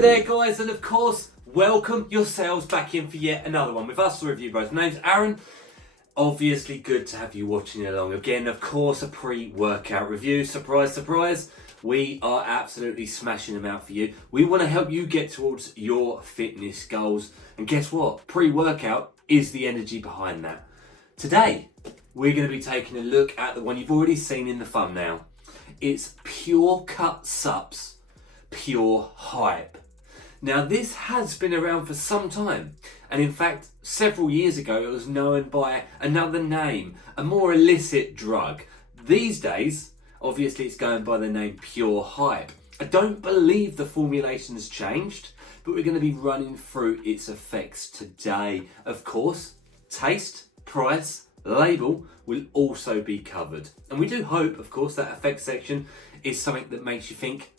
Hello there guys, and of course, welcome yourselves back in for yet another one with us, the Review Bros. My name's Aaron. Obviously good to have you watching along. Again, of course, a pre-workout review. Surprise, surprise. We are absolutely smashing them out for you. We want to help you get towards your fitness goals. And guess what? Pre-workout is the energy behind that. Today, we're going to be taking a look at the one you've already seen in the thumbnail. It's Pure Cut Supps Pure Hype. Now this has been around for some time, and in fact several years ago it was known by another name, a more illicit drug. These days obviously it's going by the name Pure Hype. I don't believe the formulation has changed, but we're going to be running through its effects today. Of course, taste, price, label will also be covered, and we do hope of course that effects section is something that makes you think,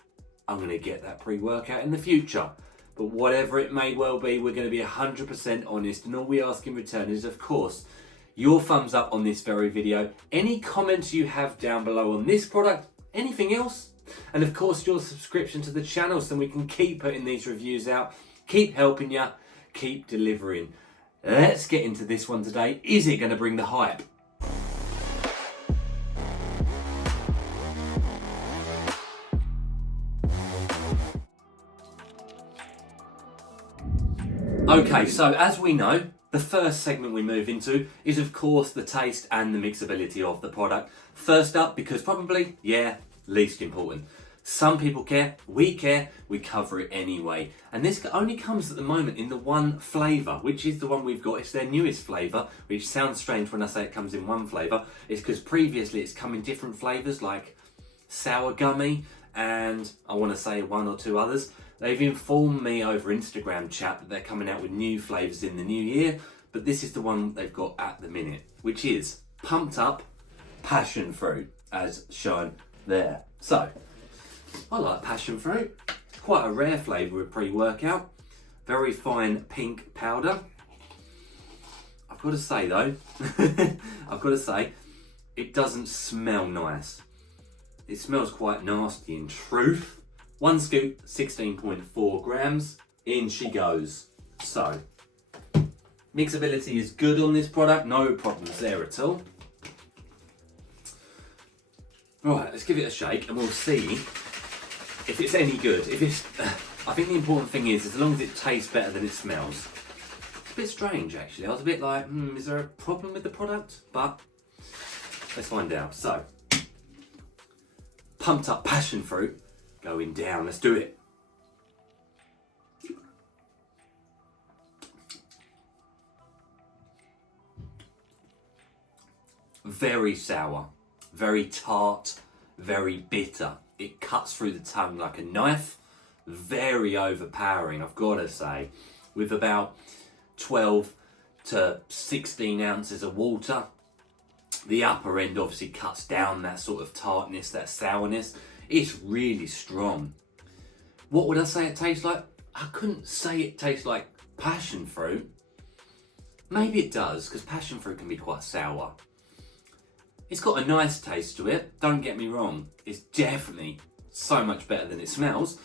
I'm going to get that pre-workout in the future. But whatever it may well be, we're going to be 100% honest, and all we ask in return is, of course, your thumbs up on this very video, any comments you have down below on this product, anything else, and of course your subscription to the channel so we can keep putting these reviews out, keep helping you, keep delivering. Let's get into this one today. Is it going to bring the hype? Okay, so as we know, the first segment we move into is of course the taste and the mixability of the product. First up, because probably, least important. Some people care, we cover it anyway. And this only comes at the moment in the one flavour, which is the one we've got. It's their newest flavour, which sounds strange when I say it comes in one flavour. It's because previously it's come in different flavours like sour gummy and I want to say one or two others. They've informed me over Instagram chat that they're coming out with new flavours in the new year, but this is the one they've got at the minute, which is pumped up passion fruit, as shown there. So, I like passion fruit. It's quite a rare flavour with pre-workout. Very fine pink powder. I've got to say though, it doesn't smell nice. It smells quite nasty in truth. One scoop, 16.4 grams, in she goes. So, mixability is good on this product, no problems there at all. Right, let's give it a shake and we'll see if it's any good. I think the important thing is, as long as it tastes better than it smells. It's a bit strange actually, I was a bit like, is there a problem with the product? But, let's find out. So, pumped up passion fruit. Going down, let's do it. Very sour, very tart, very bitter. It cuts through the tongue like a knife. Very overpowering, I've got to say. With about 12 to 16 ounces of water. The upper end obviously cuts down that sort of tartness, that sourness. It's really strong. What would I say it tastes like? I couldn't say it tastes like passion fruit. Maybe it does, because passion fruit can be quite sour. It's got a nice taste to it, don't get me wrong. It's definitely so much better than it smells.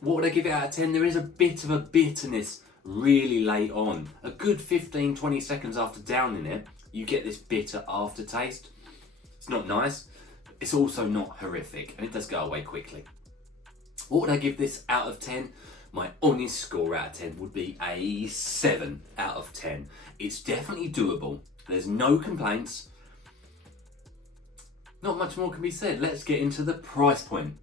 What would I give it out of 10? There is a bit of a bitterness really late on. A good 15-20 seconds after downing it, you get this bitter aftertaste. It's not nice. It's also not horrific, and it does go away quickly. What would I give this out of 10? My honest score out of 10 would be a 7 out of 10. It's definitely doable. There's no complaints. Not much more can be said. Let's get into the price point.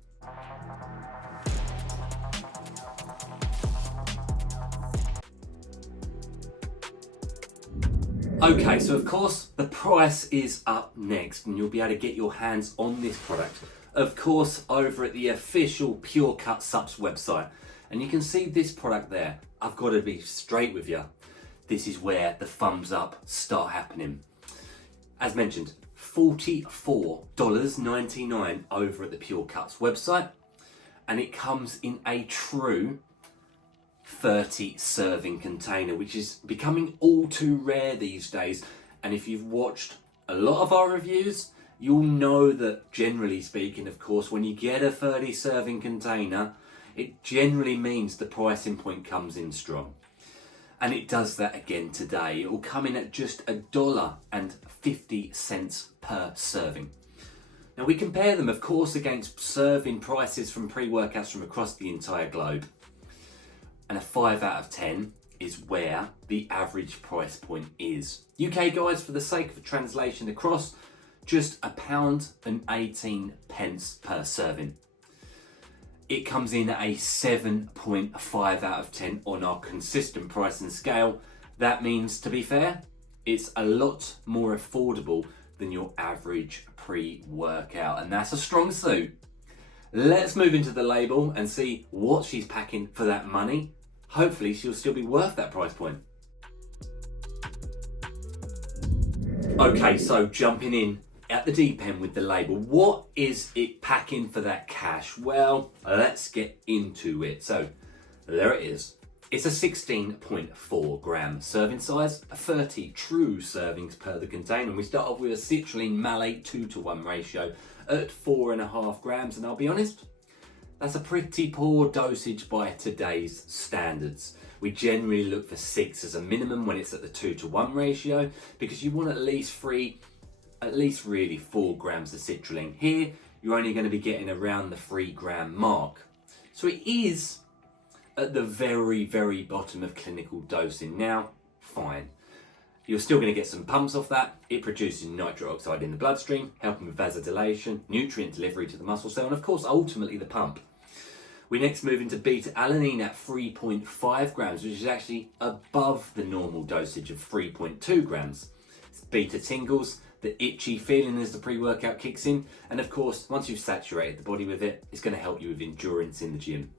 Okay, so of course the price is up next and you'll be able to get your hands on this product, of course, over at the official Pure Cut Supps website. And you can see this product there. I've got to be straight with you. This is where the thumbs up start happening. As mentioned, $44.99 over at the Pure Cuts website. And it comes in a true 30 serving container, which is becoming all too rare these days. And if you've watched a lot of our reviews, you'll know that generally speaking, of course, when you get a 30 serving container, it generally means the pricing point comes in strong. And it does that again today. It will come in at just $1.50 per serving. Now we compare them, of course, against serving prices from pre-workouts from across the entire globe. And a 5 out of 10 is where the average price point is. UK guys, for the sake of translation across, just £1.18 per serving. It comes in at a 7.5 out of 10 on our consistent pricing scale. That means, to be fair, it's a lot more affordable than your average pre-workout, and that's a strong suit. Let's move into the label and see what she's packing for that money. Hopefully she'll still be worth that price point. Okay, so jumping in at the deep end with the label, what is it packing for that cash? Well, let's get into it. So there it is. It's a 16.4 gram serving size, 30 true servings per the container. And we start off with a citrulline malate 2-to-1 ratio at 4.5 grams. And I'll be honest, that's a pretty poor dosage by today's standards. We generally look for 6 as a minimum when it's at the 2-to-1 ratio, because you want at least really 4 grams of citrulline. Here, you're only going to be getting around the 3 gram mark. So it is at the very, very bottom of clinical dosing. Now, fine. You're still going to get some pumps off that. It produces nitric oxide in the bloodstream, helping with vasodilation, nutrient delivery to the muscle cell, and of course, ultimately the pump. We next move into beta-alanine at 3.5 grams, which is actually above the normal dosage of 3.2 grams. It's beta tingles, the itchy feeling as the pre-workout kicks in, and of course, once you've saturated the body with it, it's going to help you with endurance in the gym.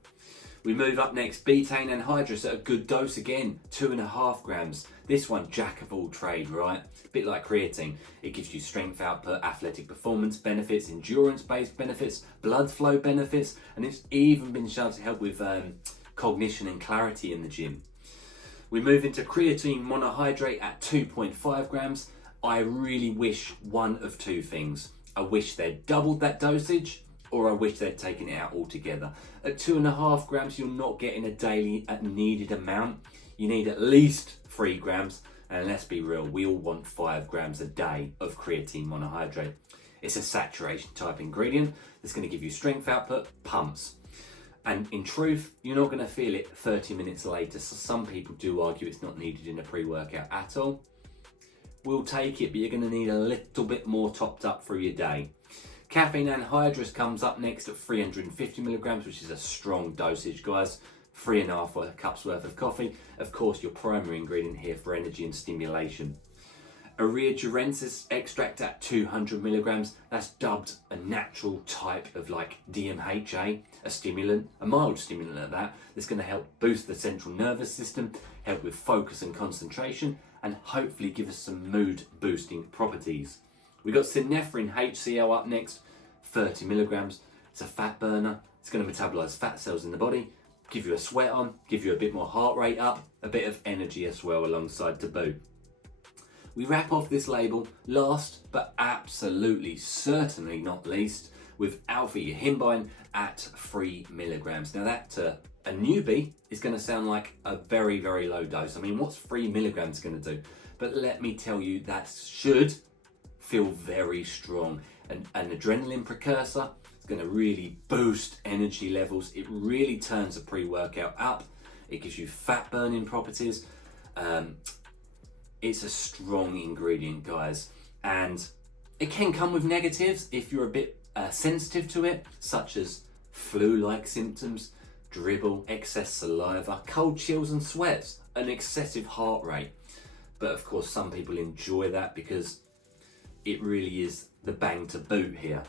We move up next, betaine anhydrous at a good dose again, 2.5 grams. This one, jack of all trade, right? A bit like creatine. It gives you strength output, athletic performance benefits, endurance-based benefits, blood flow benefits, and it's even been shown to help with cognition and clarity in the gym. We move into creatine monohydrate at 2.5 grams. I really wish one of two things. I wish they'd doubled that dosage, or I wish they'd taken it out altogether. At 2.5 grams, you're not getting a daily needed amount. You need at least 3 grams, and let's be real, we all want 5 grams a day of creatine monohydrate. It's a saturation type ingredient that's going to give you strength output, pumps. And in truth, you're not going to feel it 30 minutes later. So some people do argue it's not needed in a pre-workout at all. We'll take it, but you're going to need a little bit more topped up through your day. Caffeine anhydrous comes up next at 350 milligrams, which is a strong dosage, guys. 3.5 cups worth of coffee. Of course, your primary ingredient here for energy and stimulation. Urea durensis extract at 200 milligrams. That's dubbed a natural type of like DMHA, a stimulant, a mild stimulant at that, that's going to help boost the central nervous system, help with focus and concentration, and hopefully give us some mood boosting properties. We've got synephrine HCl up next, 30 milligrams. It's a fat burner. It's going to metabolize fat cells in the body, give you a sweat on, give you a bit more heart rate up, a bit of energy as well alongside to boot. We wrap off this label last, but absolutely certainly not least, with alpha-yohimbine at 3 milligrams. Now that to a newbie is going to sound like a very, very low dose. I mean, what's 3 milligrams going to do? But let me tell you, that should feel very strong. An adrenaline precursor. It's going to really boost energy levels. It really turns a pre-workout up. It gives you fat burning properties. It's a strong ingredient, guys, and it can come with negatives if you're a bit sensitive to it, such as flu-like symptoms, dribble, excess saliva, cold chills and sweats, an excessive heart rate. But of course, some people enjoy that because it really is the bang to boot here.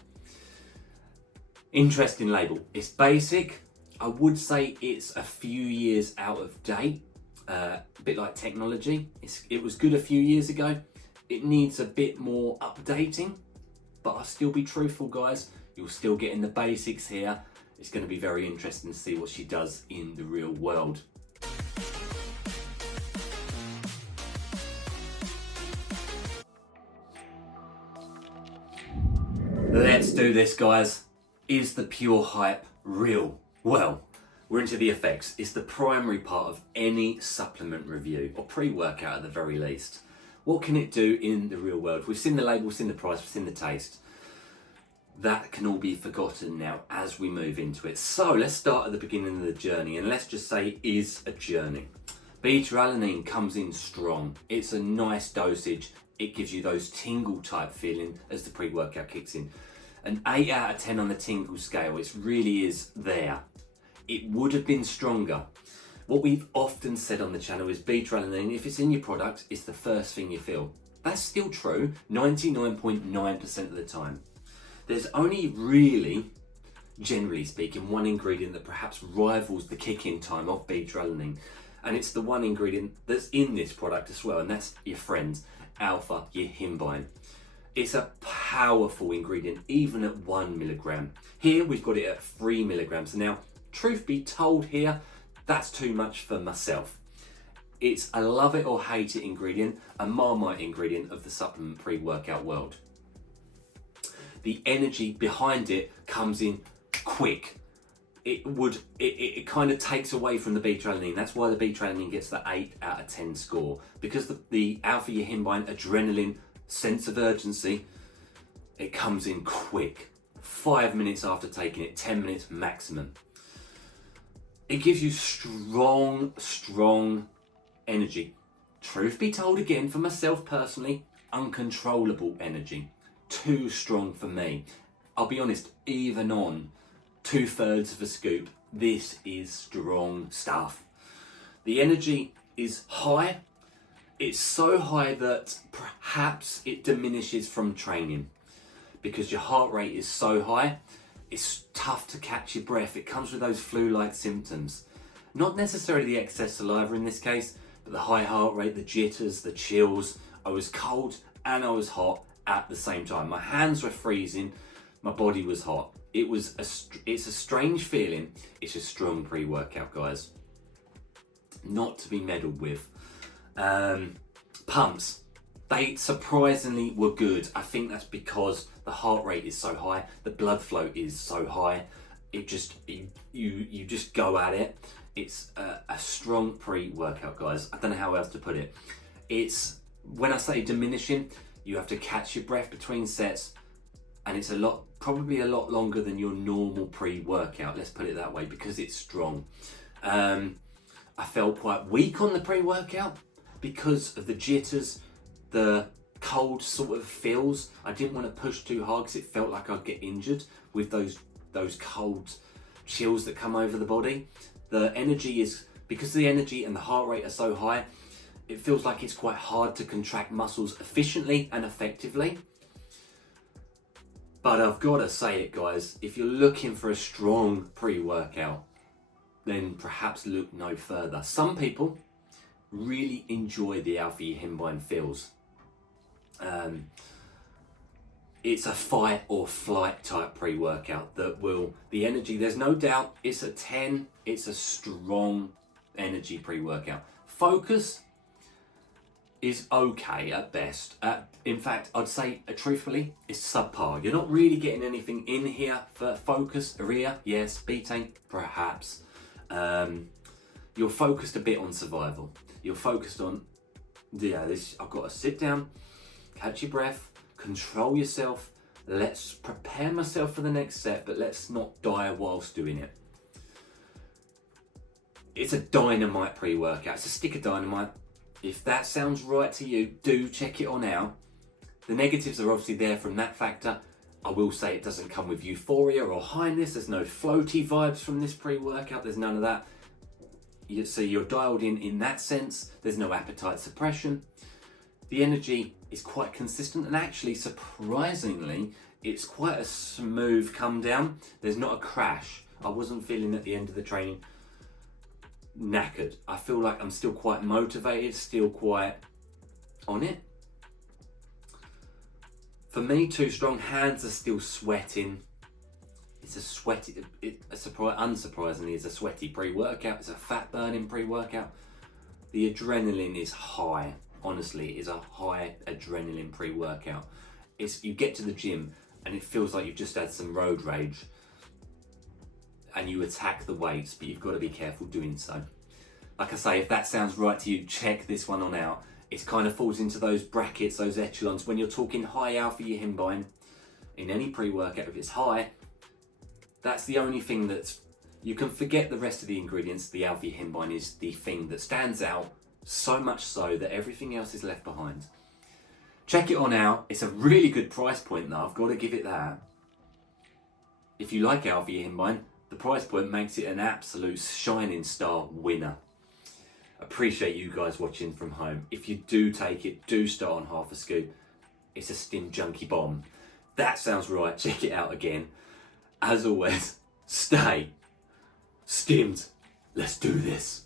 Interesting label. It's basic. I would say it's a few years out of date. A bit like technology. It was good a few years ago. It needs a bit more updating, but I'll still be truthful, guys. You're still getting the basics here. It's going to be very interesting to see what she does in the real world. Let's do this, guys. Is the pure hype real? Well, We're into the effects. It's the primary part of any supplement review, or pre-workout at the very least. What can it do in the real world? We've seen the label, we've seen the price, we've seen the taste. That can all be forgotten now as we move into it. So let's start at the beginning of the journey, and let's just say it is a journey. Beta-alanine comes in strong. It's a nice dosage. It gives you those tingle type feeling as the pre-workout kicks in. An 8 out of 10 on the tingle scale. It really is there. It would have been stronger. What we've often said on the channel is beta-alanine, if it's in your product, it's the first thing you feel. That's still true 99.9% of the time. There's only really, generally speaking, one ingredient that perhaps rivals the kick-in time of beta-alanine. And it's the one ingredient that's in this product as well, and that's your friend, alpha-yihimbine. It's a powerful ingredient, even at 1 milligram. Here we've got it at 3 milligrams. Now, truth be told here, that's too much for myself. It's a love it or hate it ingredient, a Marmite ingredient of the supplement pre-workout world. The energy behind it comes in quick. It kind of takes away from the beta-alanine. That's why the beta-alanine gets the 8 out of 10 score. Because the alpha-yihimbine adrenaline sense of urgency, it comes in quick. 5 minutes after taking it, 10 minutes maximum. It gives you strong energy. Truth be told, again, for myself personally, uncontrollable energy. Too strong for me. I'll be honest, even on 2/3 of a scoop, this is strong stuff. The energy is high. It's so high that perhaps it diminishes from training because your heart rate is so high. It's tough to catch your breath. It comes with those flu-like symptoms. Not necessarily the excess saliva in this case, but the high heart rate, the jitters, the chills. I was cold and I was hot at the same time. My hands were freezing, my body was hot. It's a strange feeling. It's a strong pre-workout, guys. Not to be meddled with. Pumps. They surprisingly were good. I think that's because the heart rate is so high, the blood flow is so high. You just go at it. It's a strong pre-workout, guys. I don't know how else to put it. It's, when I say diminishing, you have to catch your breath between sets, and it's probably a lot longer than your normal pre-workout. Let's put it that way, because it's strong. I felt quite weak on the pre-workout because of the jitters, the cold sort of feels. I didn't want to push too hard because it felt like I'd get injured with those cold chills that come over the body. The energy is, because the energy and the heart rate are so high, it feels like it's quite hard to contract muscles efficiently and effectively. But I've got to say it, guys, if you're looking for a strong pre-workout, then perhaps look no further. Some people really enjoy the alpha-yihimbine feels. It's a fight or flight type pre-workout that will, the energy, there's no doubt, it's a 10, it's a strong energy pre-workout. Focus is okay at best. In fact, I'd say, truthfully, it's subpar. You're not really getting anything in here for focus. Urea, yes. Betaine, perhaps. You're focused a bit on survival. You're focused on, I've got to sit down, catch your breath, control yourself. Let's prepare myself for the next set, but let's not die whilst doing it. It's a dynamite pre-workout. It's a stick of dynamite. If that sounds right to you, do check it on out. The negatives are obviously there from that factor. I will say it doesn't come with euphoria or highness. There's no floaty vibes from this pre-workout. There's none of that. So you're dialed in that sense. There's no appetite suppression. The energy is quite consistent, and actually, surprisingly, it's quite a smooth come down. There's not a crash. I wasn't feeling at the end of the training knackered. I feel like I'm still quite motivated, still quite on it. For me, too strong. Hands are still sweating. It's a sweaty, unsurprisingly, it's a sweaty pre-workout. It's a fat burning pre-workout. The adrenaline is high. Honestly, it is a high adrenaline pre-workout. You get to the gym and it feels like you've just had some road rage. and you attack the weights, but you've got to be careful doing so. Like I say, if that sounds right to you, check this one on out. It kind of falls into those brackets, those echelons. When you're talking high alpha yohimbine, in any pre-workout, if it's high, that's the only thing that's, you can forget the rest of the ingredients. The alpha yohimbine is the thing that stands out, so much so that everything else is left behind. Check it on out. It's a really good price point though, I've got to give it that. If you like alpha yohimbine, the price point makes it an absolute shining star winner. Appreciate you guys watching from home. If you do take it, do start on half a scoop. It's a stim junkie bomb. That sounds right. Check it out again. As always, stay stimmed. Let's do this.